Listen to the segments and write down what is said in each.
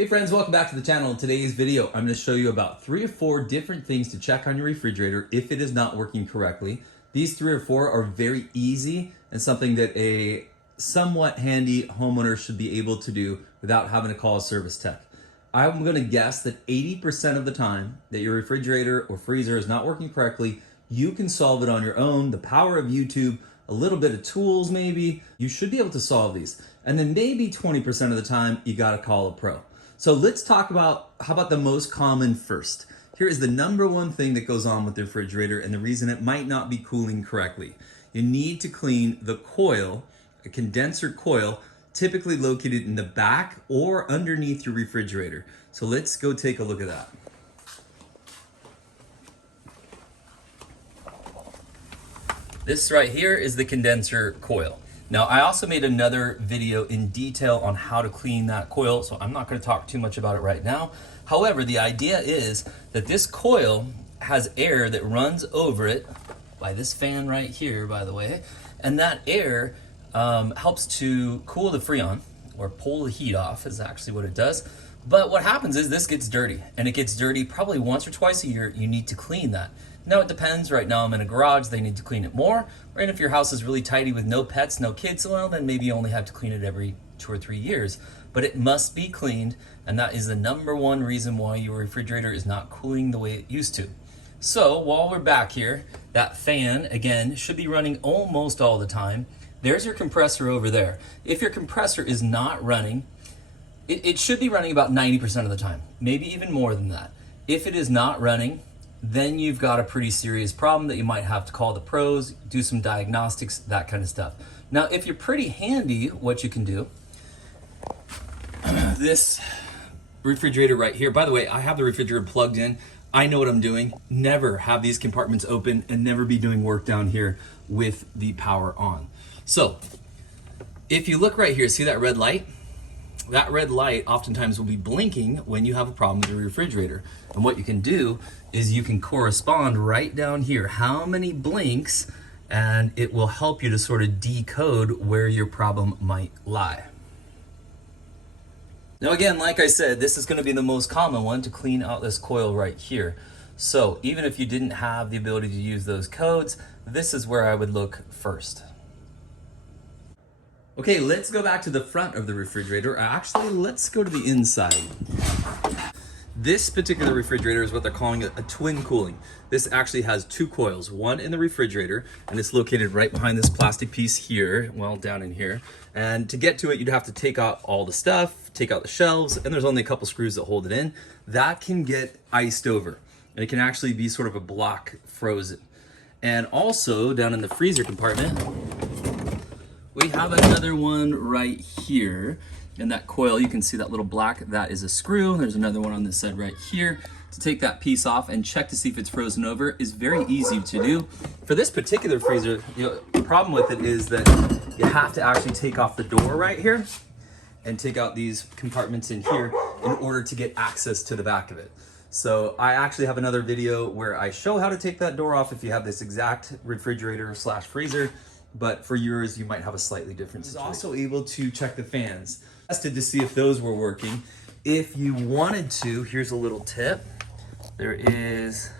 Hey friends, welcome back to the channel. In today's video, I'm going to show you about 3 or 4 different things to check on your refrigerator if it is not working correctly. These 3 or 4 are very easy and something that a somewhat handy homeowner should be able to do without having to call a service tech. I'm going to guess that 80% of the time that your refrigerator or freezer is not working correctly, you can solve it on your own. The power of YouTube, a little bit of tools maybe, you should be able to solve these. And then maybe 20% of the time, you got to call a pro. So let's talk about, how about the most common first? Here is the number one thing that goes on with the refrigerator and the reason it might not be cooling correctly. You need to clean the coil, a condenser coil, typically located in the back or underneath your refrigerator. So let's go take a look at that. This right here is the condenser coil. Now, I also made another video in detail on how to clean that coil, so I'm not going to talk too much about it right now. However, the idea is that this coil has air that runs over it by this fan right here, by the way, and that air helps to cool the Freon, or pull the heat off is actually what it does. But what happens is this gets dirty, and it gets dirty probably once or twice a year. You need to clean that. Now it depends. Right now I'm in a garage, they need to clean it more. Or if your house is really tidy with no pets, no kids, well, then maybe you only have to clean it every 2 or 3 years. But it must be cleaned, and that is the number one reason why your refrigerator is not cooling the way it used to. So while we're back here, that fan, again, should be running almost all the time. There's your compressor over there. If your compressor is not running, it should be running about 90% of the time, maybe even more than that. If it is not running, then you've got a pretty serious problem that you might have to call the pros, do some diagnostics, that kind of stuff. Now, if you're pretty handy, what you can do, this refrigerator right here, by the way, I have the refrigerator plugged in. I know what I'm doing. Never have these compartments open and never be doing work down here with the power on. So if you look right here, see that red light? That red light oftentimes will be blinking when you have a problem with your refrigerator. And what you can do is you can correspond right down here how many blinks, and it will help you to sort of decode where your problem might lie. Now again, like I said, this is going to be the most common one to clean out this coil right here. So even if you didn't have the ability to use those codes, this is where I would look first. Okay, let's go back to the front of the refrigerator. Actually, let's go to the inside. This particular refrigerator is what they're calling a twin cooling. This actually has 2 coils, one in the refrigerator, and it's located right behind this plastic piece here, well, down in here. And to get to it, you'd have to take out all the stuff, take out the shelves, and there's only a couple screws that hold it in. That can get iced over, and it can actually be sort of a block frozen. And also, down in the freezer compartment, we have another one right here. And that coil, you can see that little black, that is a screw. There's another one on this side right here. To take that piece off and check to see if it's frozen over is very easy to do. For this particular freezer, the problem with it is that you have to actually take off the door right here and take out these compartments in here in order to get access to the back of it. So I actually have another video where I show how to take that door off if you have this exact refrigerator slash freezer. But for yours, you might have a slightly different situation. I was also able to check the fans. Tested to see if those were working. If you wanted to, here's a little tip. There is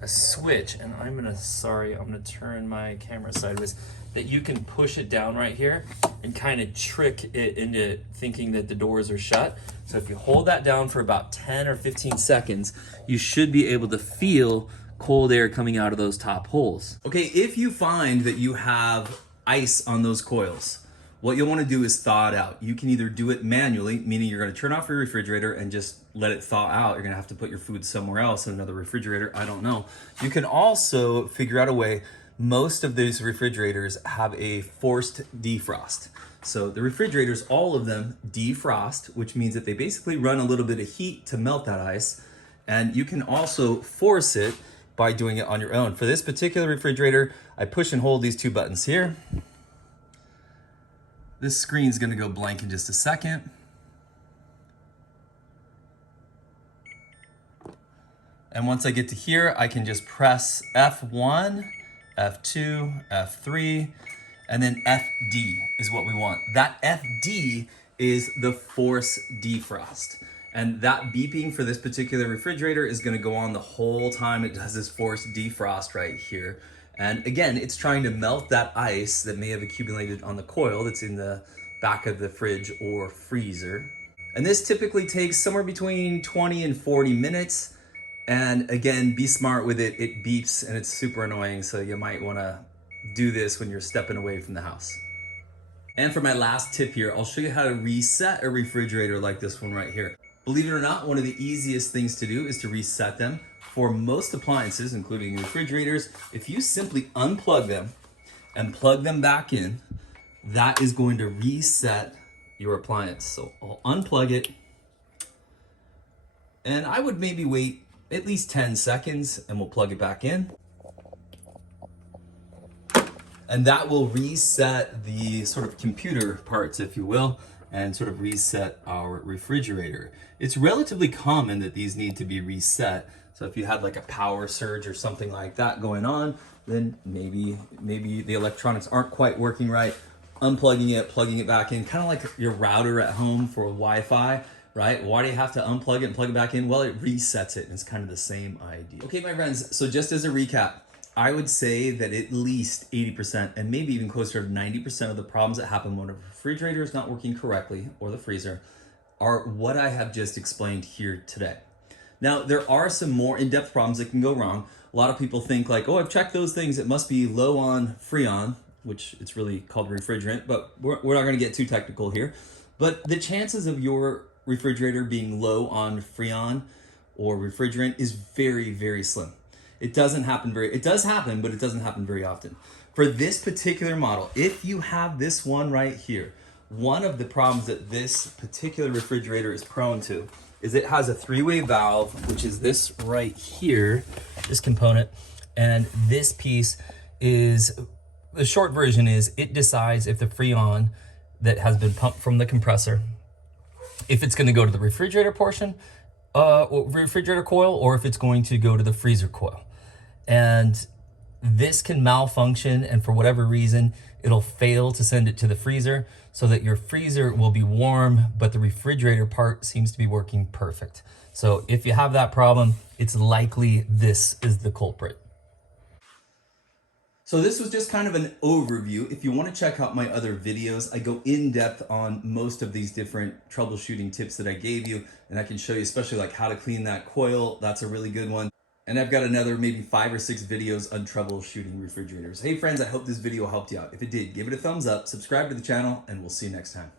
a switch, and I'm gonna turn my camera sideways, that you can push it down right here and kind of trick it into thinking that the doors are shut. So if you hold that down for about 10 or 15 seconds, you should be able to feel cold air coming out of those top holes. Okay, if you find that you have ice on those coils, what you'll want to do is thaw it out. You can either do it manually, meaning you're going to turn off your refrigerator and just let it thaw out. You're going to have to put your food somewhere else in another refrigerator. I don't know. You can also figure out a way. Most of these refrigerators have a forced defrost. So the refrigerators, all of them defrost, which means that they basically run a little bit of heat to melt that ice. And you can also force it by doing it on your own. For this particular refrigerator, I push and hold these 2 buttons here. This screen's gonna go blank in just a second. And once I get to here, I can just press F1, F2, F3, and then FD is what we want. That FD is the force defrost. And that beeping for this particular refrigerator is gonna go on the whole time it does this force defrost right here. And again, it's trying to melt that ice that may have accumulated on the coil that's in the back of the fridge or freezer. And this typically takes somewhere between 20 and 40 minutes. And again, be smart with it. It beeps and it's super annoying. So you might wanna do this when you're stepping away from the house. And for my last tip here, I'll show you how to reset a refrigerator like this one right here. Believe it or not, one of the easiest things to do is to reset them. For most appliances, including refrigerators, if you simply unplug them and plug them back in, that is going to reset your appliance. So I'll unplug it, and I would maybe wait at least 10 seconds and we'll plug it back in. And that will reset the sort of computer parts, if you will, and sort of reset our refrigerator. It's relatively common that these need to be reset. So if you had like a power surge or something like that going on, then maybe the electronics aren't quite working right. Unplugging it, plugging it back in, kind of like your router at home for Wi-Fi, right? Why do you have to unplug it and plug it back in? Well, it resets it, and it's kind of the same idea. Okay, my friends, so just as a recap, I would say that at least 80% and maybe even closer to 90% of the problems that happen when a refrigerator is not working correctly, or the freezer, are what I have just explained here today. Now, there are some more in-depth problems that can go wrong. A lot of people think like, oh, I've checked those things. It must be low on Freon, which it's really called refrigerant, but we're not gonna get too technical here. But the chances of your refrigerator being low on Freon or refrigerant is very, very slim. It does happen, but it doesn't happen very often. For this particular model, if you have this one right here, one of the problems that this particular refrigerator is prone to is it has a three-way valve, which is this right here, this component. And this piece is, the short version is, it decides if the Freon that has been pumped from the compressor, if it's gonna go to the refrigerator portion, refrigerator coil, or if it's going to go to the freezer coil. And this can malfunction, and for whatever reason, it'll fail to send it to the freezer, so that your freezer will be warm, but the refrigerator part seems to be working perfect. So if you have that problem, it's likely this is the culprit. So this was just kind of an overview. If you want to check out my other videos, I go in depth on most of these different troubleshooting tips that I gave you, and I can show you especially like how to clean that coil. That's a really good one. And I've got another maybe 5 or 6 videos on troubleshooting refrigerators. Hey friends, I hope this video helped you out. If it did, give it a thumbs up, subscribe to the channel, and we'll see you next time.